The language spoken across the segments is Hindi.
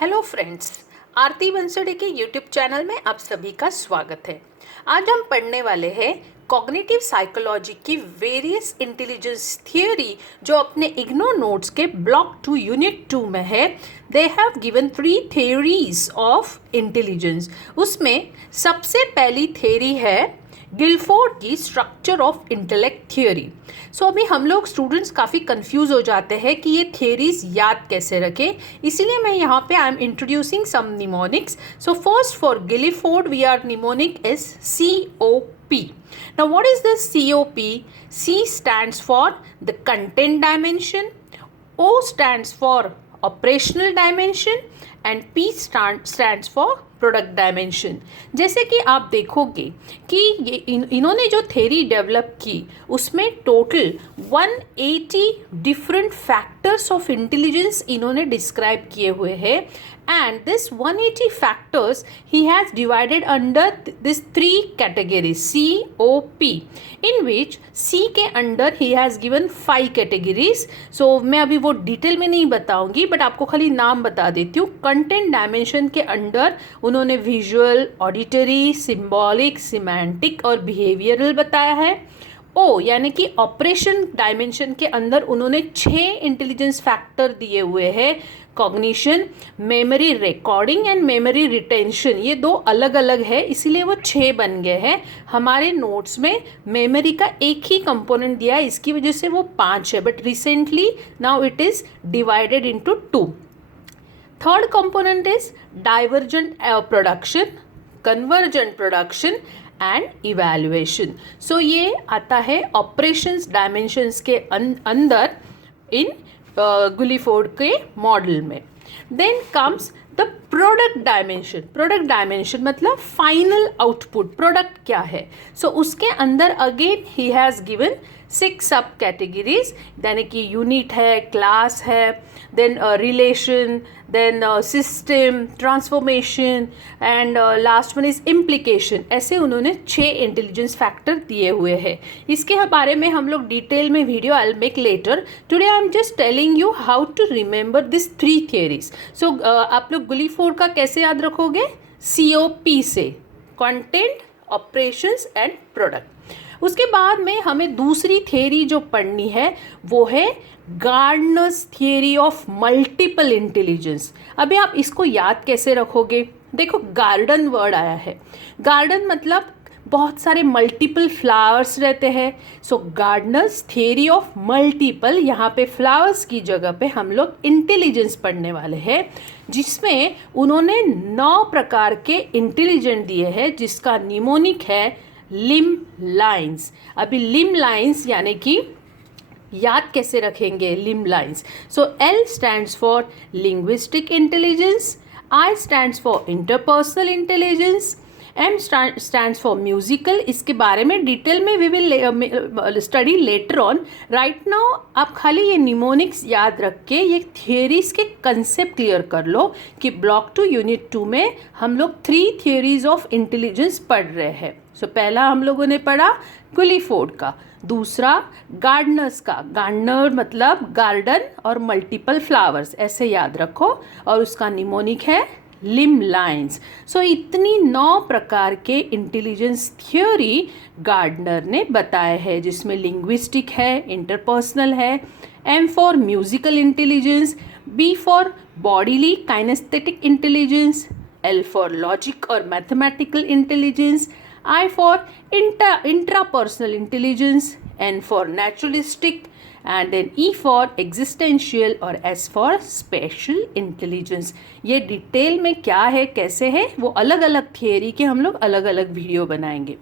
हेलो फ्रेंड्स, आरती बंसोड़े के यूट्यूब चैनल में आप सभी का स्वागत है। आज हम पढ़ने वाले हैं कॉग्निटिव साइकोलॉजी की वेरियस इंटेलिजेंस थियोरी जो अपने इग्नो नोट्स के ब्लॉक 2 यूनिट 2 में है। They have given 3 theories of intelligence. उसमें सबसे पहली थियोरी है गिलफोर्ड की स्ट्रक्चर ऑफ इंटेलेक्ट थियोरी। सो अभी हम लोग स्टूडेंट्स काफ़ी कंफ्यूज हो जाते हैं कि ये थियोरीज याद कैसे रखें, इसीलिए मैं यहाँ पे I am introducing some mnemonics. So first for Guilford we are mnemonic is COP. Now what is this COP? C stands for the content dimension, O stands for operational dimension and P stands for product dimension. जैसे कि आप देखोगे कि ये इन्होंने जो थ्योरी डेवलप की उसमें total 180 different factors of intelligence इन्होंने डिस्क्राइब किए हुए हैं एंड दिस 180 फैक्टर्स ही has divided under this 3 categories COP, in which C के अंडर ही हैज़ गिवन 5 कैटेगरीज। सो मैं अभी वो डिटेल में नहीं बताऊंगी बट आपको खाली नाम बता देती हूँ। कंटेंट डायमेंशन के अंडर उन्होंने विजुअल, ऑडिटरी, सिंबॉलिक, सिमेंटिक और बिहेवियरल बताया है। ओ यानी कि ऑपरेशन डायमेंशन के अंदर उन्होंने 6 इंटेलिजेंस फैक्टर दिए हुए हैं। Cognition, memory recording and memory retention, ये 2 अलग अलग है इसीलिए वो 6 बन गए हैं। हमारे नोट्स में मेमोरी का एक ही कंपोनेंट दिया है, इसकी वजह से वो 5 है, but recently now it is divided into 2। Third component is divergent production, convergent production and evaluation. So ये आता है operations dimensions के अंदर इन गुलिफोर्ड के मॉडल में। Then comes the product dimension. Product dimension मतलब फाइनल आउटपुट, प्रोडक्ट क्या है। सो उसके अंदर अगेन ही हैज़ गिवन 6 सब कैटेगरीज, यानी कि यूनिट है, क्लास है, then relation, then system, transformation and last one is implication. ऐसे उन्होंने 6 इंटेलिजेंस फैक्टर दिए हुए हैं। इसके बारे में हम लोग डिटेल में video I will make later. Today I am just telling you how to remember this 3 theories. So आप लोग गुलिफोर्ड का कैसे याद रखोगे? COP से, कंटेंट, ऑपरेशंस एंड प्रोडक्ट। उसके बाद में हमें दूसरी थियरी जो पढ़नी है वो है Gardner's theory of multiple intelligence. अभी आप इसको याद कैसे रखोगे? देखो, गार्डन वर्ड आया है, गार्डन मतलब बहुत सारे मल्टीपल फ्लावर्स रहते हैं। सो गार्डनर्स थियरी ऑफ मल्टीपल, यहाँ पे फ्लावर्स की जगह पे हम लोग इंटेलिजेंस पढ़ने वाले हैं, जिसमें उन्होंने 9 प्रकार के इंटेलिजेंट दिए हैं, जिसका निमोनिक है लिम लाइन्स। अभी लिम लाइन्स यानी कि याद कैसे रखेंगे लिम lines? So L stands for linguistic intelligence, I stands for interpersonal intelligence, M stands for musical. इसके बारे में डिटेल में we will study later on. Right now आप खाली ये निमोनिक्स याद रख के ये थियरीज के कंसेप्ट क्लियर कर लो कि ब्लॉक 2 यूनिट 2 में हम लोग 3 थियरीज ऑफ इंटेलिजेंस पढ़ रहे हैं। सो पहला हम लोगों ने पढ़ा गुलिफोर्ड का, दूसरा गार्डनर्स का, गार्डनर मतलब गार्डन और मल्टीपल फ्लावर्स, ऐसे याद रखो, और उसका निमोनिक है लिम लाइन्स। सो इतनी 9 प्रकार के इंटेलिजेंस थ्योरी गार्डनर ने बताए हैं, जिसमें लिंग्विस्टिक है, इंटरपर्सनल है, M for musical intelligence, B for bodily kinesthetic intelligence, L for logic और mathematical intelligence, I for intrapersonal intelligence, N for naturalistic and then E for existential और S फॉर स्पेशल इंटेलिजेंस। ये डिटेल में क्या है, कैसे है, वो अलग अलग थियरी के हम लोग अलग अलग वीडियो बनाएंगे।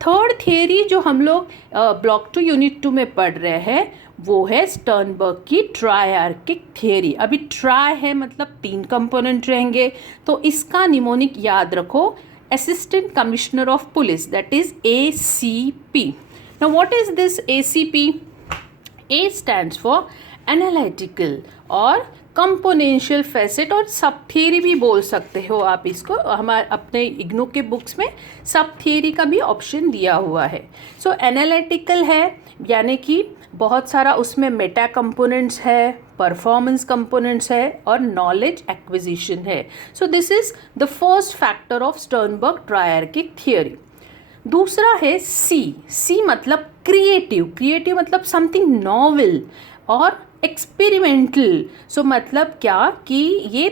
थर्ड थियरी जो हम लोग ब्लॉक 2 यूनिट 2 में पढ़ रहे हैं वो है स्टर्नबर्ग की ट्रायआर्किक थियरी। अभी ट्राई है मतलब 3 कंपोनेंट रहेंगे, तो इसका निमोनिक याद रखो, assistant commissioner of police, that is ACP। Now what is this ACP? A stands for analytical or componential facet और सब थियरी भी बोल सकते हो आप इसको। हमारे अपने इग्नू के बुक्स में सब थियरी का भी ऑप्शन दिया हुआ है। सो एनालिटिकल है, यानी कि बहुत सारा उसमें मेटा कंपोनेंट्स है, परफॉर्मेंस कंपोनेंट्स है और नॉलेज एक्विजिशन है। So this is the first factor of Sternberg triarchic theory. दूसरा है सी मतलब क्रिएटिव। क्रिएटिव मतलब समथिंग नॉवेल और एक्सपेरिमेंटल। सो मतलब क्या कि ये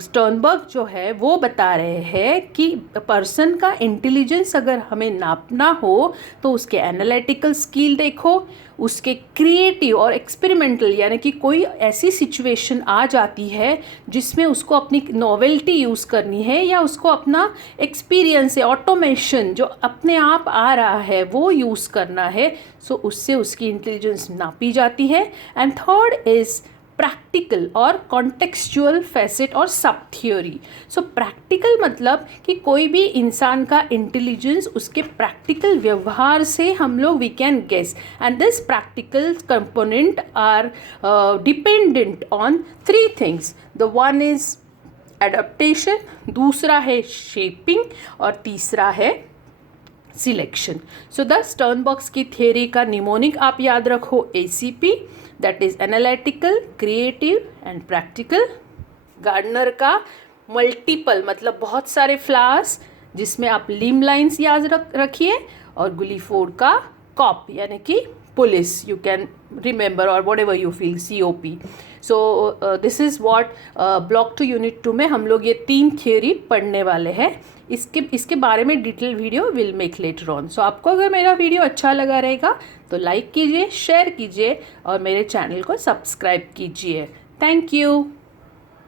स्टर्नबर्ग जो है वो बता रहे हैं कि पर्सन का इंटेलिजेंस अगर हमें नापना हो तो उसके एनालिटिकल स्किल देखो, उसके क्रिएटिव और एक्सपेरिमेंटल, यानी कि कोई ऐसी सिचुएशन आ जाती है जिसमें उसको अपनी नॉवेल्टी यूज़ करनी है या उसको अपना एक्सपीरियंस है, ऑटोमेशन जो अपने आप आ रहा है वो यूज़ करना है। सो उससे उसकी इंटेलिजेंस नापी जाती है। एंड थर्ड इज़ प्रैक्टिकल और कॉन्टेक्सचुअल फैसेट और सब थ्योरी। सो प्रैक्टिकल मतलब कि कोई भी इंसान का इंटेलिजेंस उसके प्रैक्टिकल व्यवहार से हम लोग we can guess, and this practical component are dependent on 3 things. The one is adaptation, दूसरा है शेपिंग और तीसरा है सिलेक्शन। सो द स्टर्नबर्ग की थियरी का निमोनिक आप याद रखो ACP, that is analytical, creative and practical. Gardner का मल्टीपल मतलब बहुत सारे फ्लावर्स, जिसमें आप लिम लाइन्स याद रखिए, और गुलीफोर्ड का कॉप यानी कि पुलिस, यू कैन रिमेंबर और what ever you feel, COP। So this is what block 2 unit 2 में हम लोग ये 3 थियोरी पढ़ने वाले हैं। इसके बारे में detail video will make later on. So आपको अगर मेरा वीडियो अच्छा लगा रहेगा तो लाइक कीजिए, शेयर कीजिए और मेरे चैनल को सब्सक्राइब कीजिए। Thank you.